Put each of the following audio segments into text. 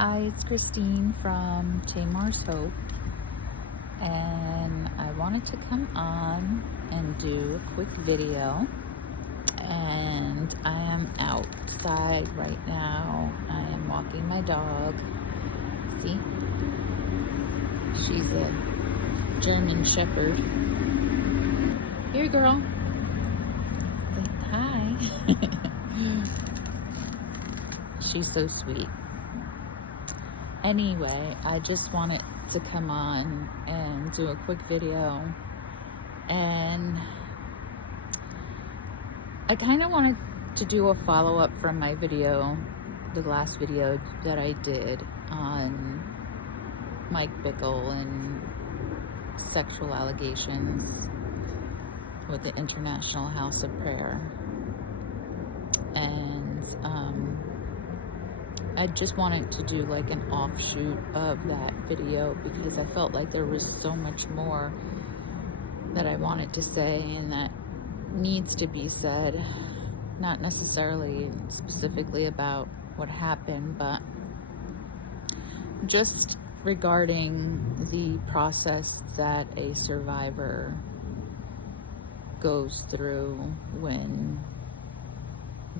Hi, it's Christine from Tamar's Hope, and I wanted to come on and do a quick video. And I am outside right now. I am walking my dog. See? She's a German Shepherd. Here, girl. Say hi. She's so sweet. Anyway, I just wanted to come on and do a quick video, and I kind of wanted to do a follow-up from my video, the last video that I did on Mike Bickle and sexual allegations with the International House of Prayer. And I just wanted to do like an offshoot of that video because I felt like there was so much more that I wanted to say and that needs to be said, not necessarily specifically about what happened, but just regarding the process that a survivor goes through when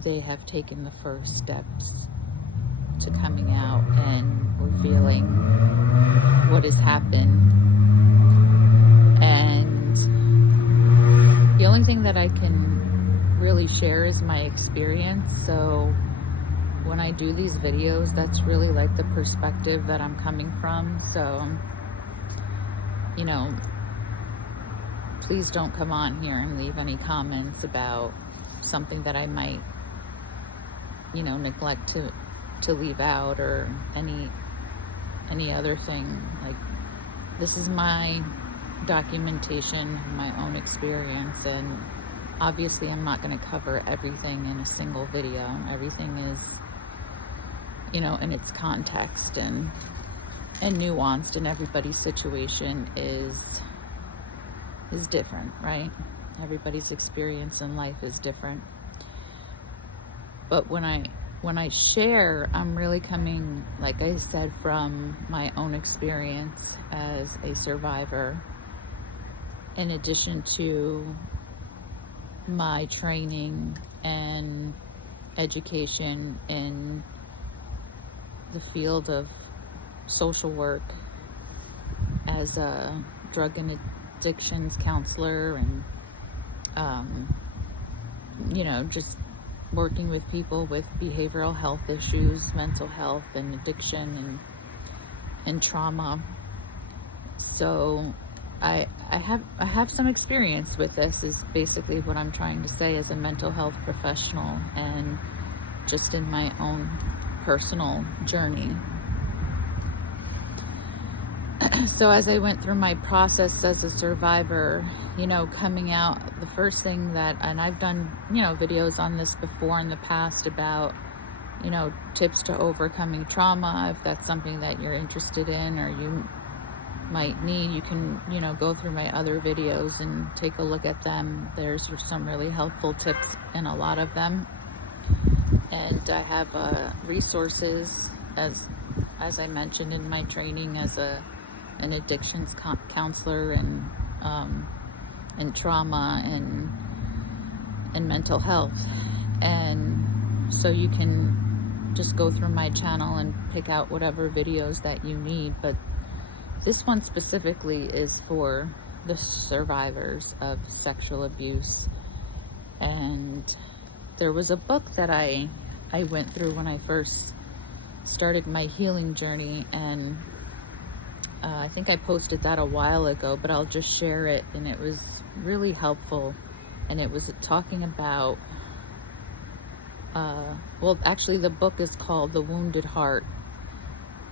they have taken the first steps to coming out and revealing what has happened. And the only thing that I can really share is my experience. So when I do these videos, that's really like the perspective that I'm coming from. So, you know, please don't come on here and leave any comments about something that I might, you know, neglect to leave out, or any other thing. Like, this is my documentation, my own experience, and obviously I'm not going to cover everything in a single video. Everything is, you know, in its context and nuanced, and everybody's situation is different, right? Everybody's experience in life is different. But when I share, I'm really coming, like I said, from my own experience as a survivor, in addition to my training and education in the field of social work as a drug and addictions counselor, and you know, just working with people with behavioral health issues, mental health and addiction and trauma. So I have some experience with this, is basically what I'm trying to say, as a mental health professional and just in my own personal journey. So as I went through my process as a survivor, you know, coming out, the first thing that, and I've done, you know, videos on this before in the past about, you know, tips to overcoming trauma. If that's something that you're interested in or you might need, you can, you know, go through my other videos and take a look at them. There's some really helpful tips in a lot of them. And I have resources, as I mentioned in my training as an addictions counselor and trauma and mental health. And so you can just go through my channel and pick out whatever videos that you need. But this one specifically is for the survivors of sexual abuse. And there was a book that I went through when I first started my healing journey, and I think I posted that a while ago, but I'll just share it, and it was really helpful. And it was talking about, well, actually the book is called The Wounded Heart,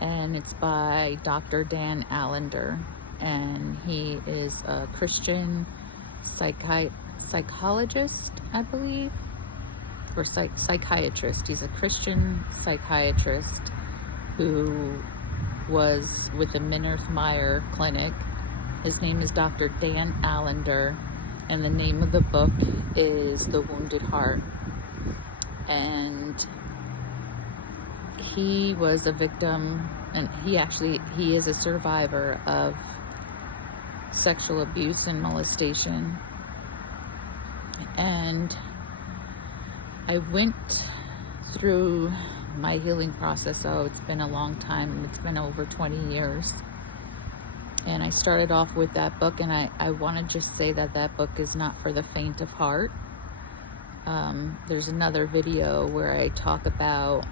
and it's by Dr. Dan Allender, and he is a Christian psychologist, I believe, or psychiatrist. He's a Christian psychiatrist who was with the Minnesota Clinic. His name is Dr. Dan Allender, and the name of the book is The Wounded Heart. And he was a victim, and he is a survivor of sexual abuse and molestation. And I went through my healing process. Oh, it's been a long time. It's been over 20 years. And I started off with that book, and I want to just say that that book is not for the faint of heart. There's another video where I talk about,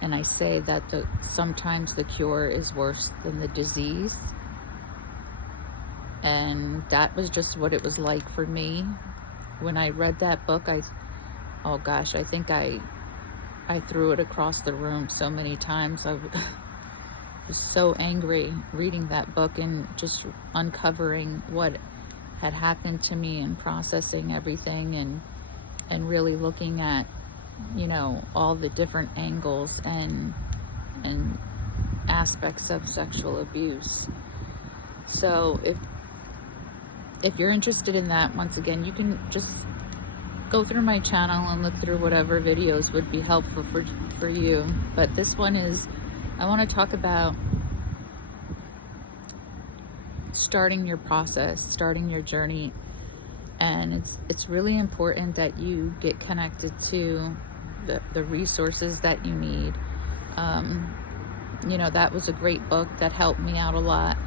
and I say that sometimes the cure is worse than the disease. And that was just what it was like for me. When I read that book, oh gosh, I think I threw it across the room so many times. I was so angry reading that book and just uncovering what had happened to me and processing everything and really looking at, you know, all the different angles and aspects of sexual abuse. So if you're interested in that, once again, you can just go through my channel and look through whatever videos would be helpful for you. But this one is, I want to talk about starting your process, starting your journey. And it's really important that you get connected to the resources that you need. You know, that was a great book that helped me out a lot.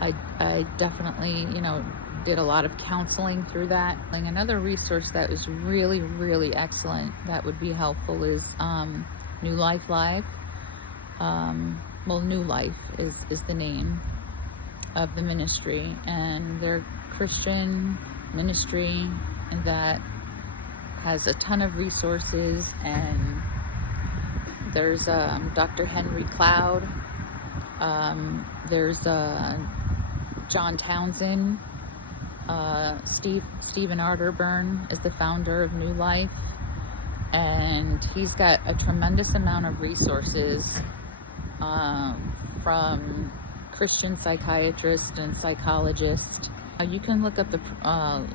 I definitely, you know, did a lot of counseling through that. And another resource that was really, really excellent that would be helpful is New Life Live. Well, New Life is the name of the ministry, and they're Christian ministry that has a ton of resources. And there's Dr. Henry Cloud, there's John Townsend, Stephen Arterburn is the founder of New Life, and he's got a tremendous amount of resources from Christian psychiatrists and psychologists. You can look up the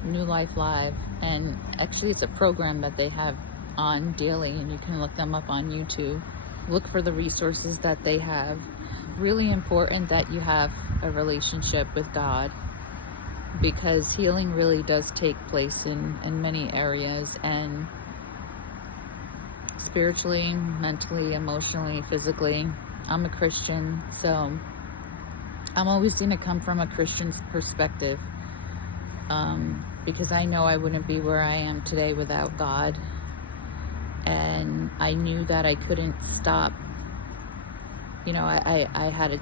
New Life Live, and actually it's a program that they have on daily, and you can look them up on YouTube. Look for the resources that they have. Really important that you have a relationship with God, because healing really does take place in many areas, and spiritually, mentally, emotionally, physically. I'm a Christian, so I'm always going to come from a Christian's perspective, because I know I wouldn't be where I am today without God. And I knew that I couldn't stop. You know, I had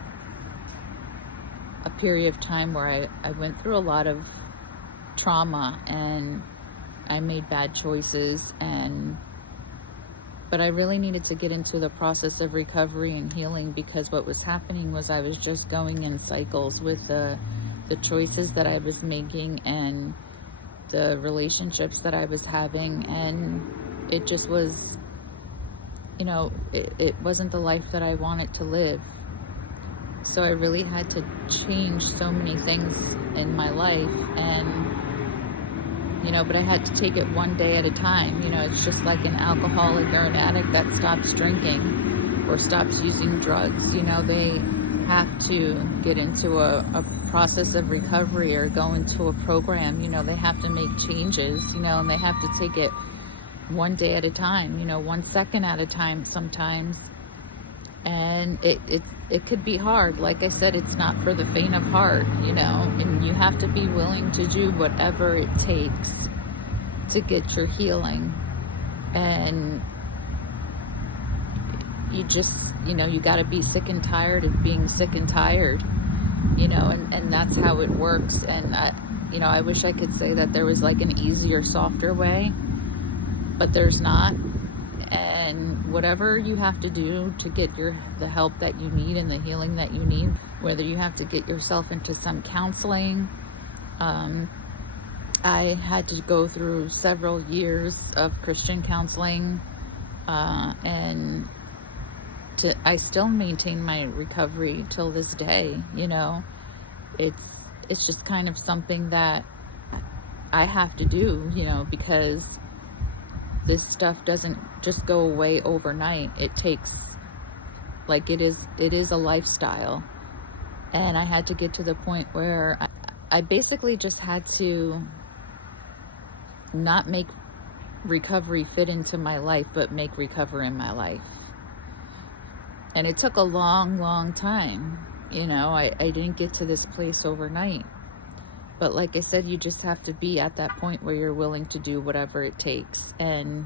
a period of time where I went through a lot of trauma, and I made bad choices, but I really needed to get into the process of recovery and healing, because what was happening was I was just going in cycles with the choices that I was making and the relationships that I was having, and it just was, you know, it wasn't the life that I wanted to live. So I really had to change so many things in my life, and, you know, but I had to take it one day at a time. You know, it's just like an alcoholic or an addict that stops drinking or stops using drugs. You know, they have to get into a process of recovery or go into a program. You know, they have to make changes, you know, and they have to take it one day at a time, you know, 1 second at a time sometimes. And it could be hard. Like I said, it's not for the faint of heart, you know, and you have to be willing to do whatever it takes to get your healing. And you just, you know, you got to be sick and tired of being sick and tired, you know, and that's how it works. And you know, I wish I could say that there was like an easier, softer way, but there's not. And whatever you have to do to get the help that you need and the healing that you need, whether you have to get yourself into some counseling. I had to go through several years of Christian counseling, and I still maintain my recovery till this day. You know, it's just kind of something that I have to do, you know, because this stuff doesn't just go away overnight. It takes, like, it is a lifestyle. And I had to get to the point where I basically just had to not make recovery fit into my life, but make recovery in my life. And it took a long time. You know, I didn't get to this place overnight. But like I said, you just have to be at that point where you're willing to do whatever it takes. And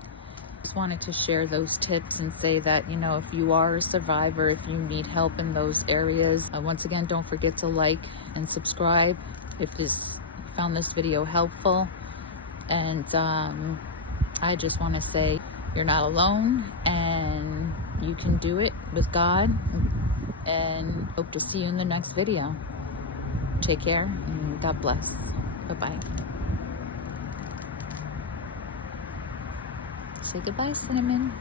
I just wanted to share those tips and say that, you know, if you are a survivor, if you need help in those areas, once again, don't forget to like and subscribe if you found this video helpful. And I just want to say you're not alone, and you can do it with God. And hope to see you in the next video. Take care, and God bless. Bye-bye. Say goodbye, Cinnamon.